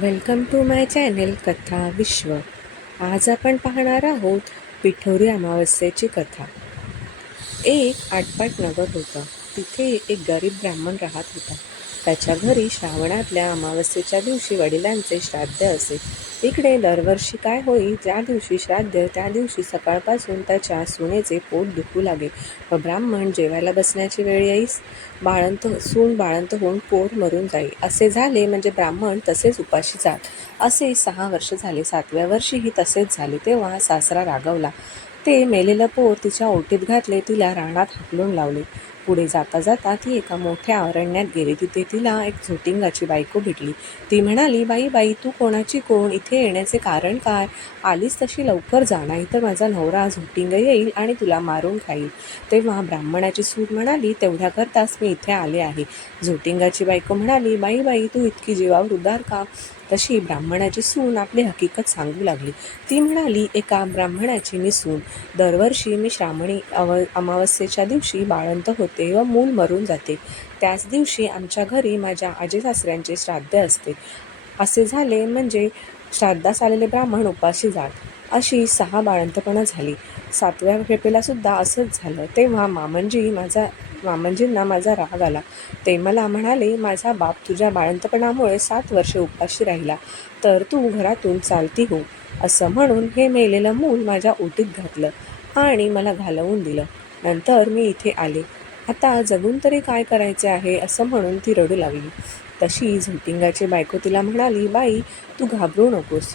Welcome to my channel कथा विश्व. आज आपण पाहणार आहोत पिठोरी अमावस्येची कथा. एक आटपाट नगर होतं. तिथे एक गरीब ब्राह्मण राहत होता. त्याच्या घरी श्रावणातल्या अमावस्येच्या दिवशी वडिलांचे श्राद्ध असे. इकडे दरवर्षी काय होई, ज्या दिवशी श्राद्ध त्या दिवशी सकाळपासून त्याच्या सुनेचे पोट दुखू लागे व ब्राह्मण जेवायला बसण्याची वेळ येईस सून बाळंत होऊन पोर मरून जाई. असे झाले म्हणजे ब्राह्मण तसेच उपाशी जात. असे 6 वर्ष झाले. 7व्या वर्षीही तसेच झाले. तेव्हा सासरा रागवला. ते मेलेलं पोर तिच्या ओटीत घातले, तिला रानात हाकलून लावले. पुढे जाता जाता ती एका मोठ्या अरण्यात गेली. तिथे तिला एक झोटिंगाची बायको भेटली. ती म्हणाली, बाई, तू कोणाची कोण? इथे येण्याचे कारण काय? आलीस तशी लवकर जा, नाहीतर माझा नवरा झोटिंग येईल आणि तुला मारून खाईल. तेव्हा ब्राह्मणाची सून म्हणाली, तेवढ्या करताच मी इथे आले आहे. झोटिंगाची बायको म्हणाली, बाई, तू इतकी जीवावर उदार का? तशी ब्राह्मणाची सून आपली हकीकत सांगू लागली. ती म्हणाली, एका ब्राह्मणाची मी सून. दरवर्षी मी श्रावणी अमावस्येच्या दिवशी बाळंत होते व मूल मरून जाते. त्याच दिवशी आमच्या घरी माझ्या आजी सासऱ्यांचे श्राद्ध असते. असे झाले म्हणजे श्राद्धास आलेले ब्राह्मण उपाशी जात. अशी 6 बाळंतपणं झाली. 7व्या खेपेला सुद्धा असंच झालं. तेव्हा मामंजींना माझा राग आला. ते मला म्हणाले, माझा बाप तुझ्या बाळंतपणामुळे 7 वर्षे उपाशी राहिला, तर तू घरातून चालती हो. असं म्हणून हे मेलेलं मूल माझ्या ओटीत घातलं आणि मला घालवून दिलं. नंतर मी इथे आले. आता जगून तरी काय करायचे आहे, असं म्हणून ती रडू लागली. तशी झोटिंगाची बायको तिला म्हणाली, बाई, तू घाबरू नकोस.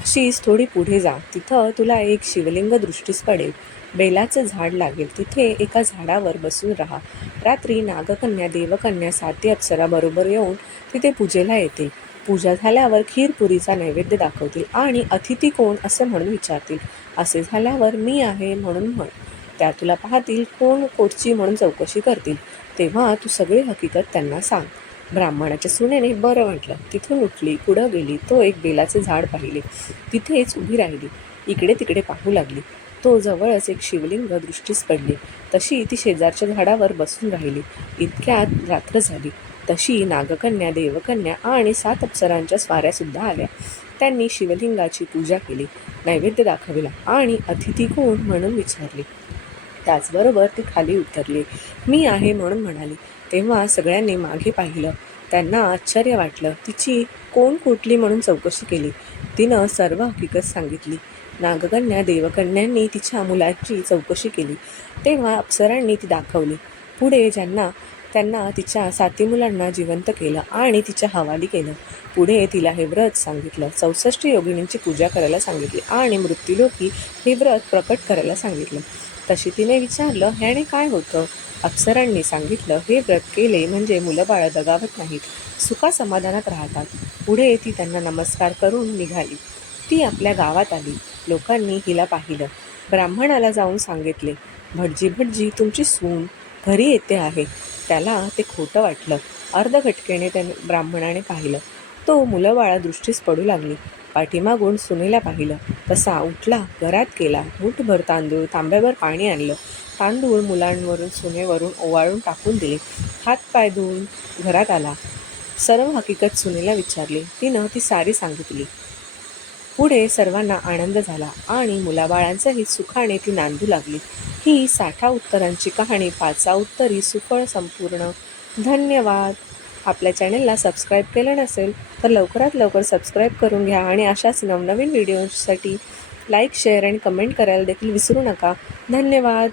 अशीच थोडी पुढे जा. तिथं तुला एक शिवलिंग दृष्टीस पडेल. बेलाचं झाड लागेल. तिथे एका झाडावर बसून राहा. रात्री नागकन्या, देवकन्या, 7 अप्सरा बरोबर येऊन तिथे पूजेला येतील. पूजा झाल्यावर खीरपुरीचा नैवेद्य दाखवतील आणि अतिथी कोण असं म्हणून विचारतील. असे झाल्यावर मी आहे म्हणून म्हण. त्या तुला पाहतील, कोण कोटची म्हणून चौकशी करतील. तेव्हा तू सगळी हकीकत त्यांना सांग. ब्राह्मणाच्या सुनेने बरं म्हटलं. तिथून उठली, पुढं गेली. तो एक बेलाचे झाड पाहिले. तिथेच उभी राहिली. इकडे तिकडे पाहू लागली. तो जवळच एक शिवलिंग दृष्टीस पडले. तशी ती शेजारच्या झाडावर बसून राहिली. इतक्यात रात्र झाली. तशी नागकन्या, देवकन्या आणि 7 अप्सरांच्या स्वाऱ्यासुद्धा आल्या. त्यांनी शिवलिंगाची पूजा केली, नैवेद्य दाखविला आणि अतिथी कोण म्हणून विचारले. त्याचबरोबर ती खाली उतरली. मी आहे म्हणून म्हणाली. तेव्हा सगळ्यांनी मागे पाहिलं. त्यांना आश्चर्य वाटलं. तिची कोण कुठली म्हणून चौकशी केली. तिनं सर्व हकीकत सांगितली. नागकन्या, देवकन्यांनी तिच्या मुलाची चौकशी केली. तेव्हा अप्सरांनी ती दाखवली. पुढे त्यांना तिच्या 7 मुलांना जिवंत केलं आणि तिच्या हवाली केलं. पुढे तिला हे व्रत सांगितलं. 64 योगिनींची पूजा करायला सांगितली आणि मृत्यूलोकी हे व्रत प्रकट करायला सांगितलं. तशी तिने विचारलं, ह्याने काय होतं? अप्सरांनी सांगितलं, हे व्रत केले म्हणजे मुलंबाळं दगावत नाहीत, सुखासमाधानात राहतात. पुढे ती त्यांना नमस्कार करून निघाली. ती आपल्या गावात आली. लोकांनी हिला पाहिलं. ब्राह्मणाला जाऊन सांगितले, भटजी, तुमची सून घरी येते आहे. त्याला ते खोटं वाटलं. अर्धघटकेने ब्राह्मणाने पाहिलं. तो मुलंबाळा दृष्टीस पडू लागली. पाठीमागून सुनेला पाहिलं. तसा उठला, घरात गेला. मुठभर तांदूळ, तांब्याभर पाणी आणलं. तांदूळ मुलांवरून, सुनेवरून ओवाळून टाकून दिले. हातपाय धुवून घरात आला. सर्व हकीकत सुनेला विचारली. तिनं ती सारी सांगितली. पुढे सर्वांना आनंद झाला आणि मुलाबाळांचंही सुखाने ती नांदू लागली. ही 60 उत्तरांची कहाणी 5 उत्तरी सुफळ संपूर्ण. धन्यवाद. आपल्या चॅनेलला सबस्क्राईब केलं नसेल तर लवकरात लवकर सबस्क्राईब करून घ्या आणि अशाच नवनवीन व्हिडिओसाठी लाईक, शेअर आणि कमेंट करायला देखील विसरू नका. धन्यवाद.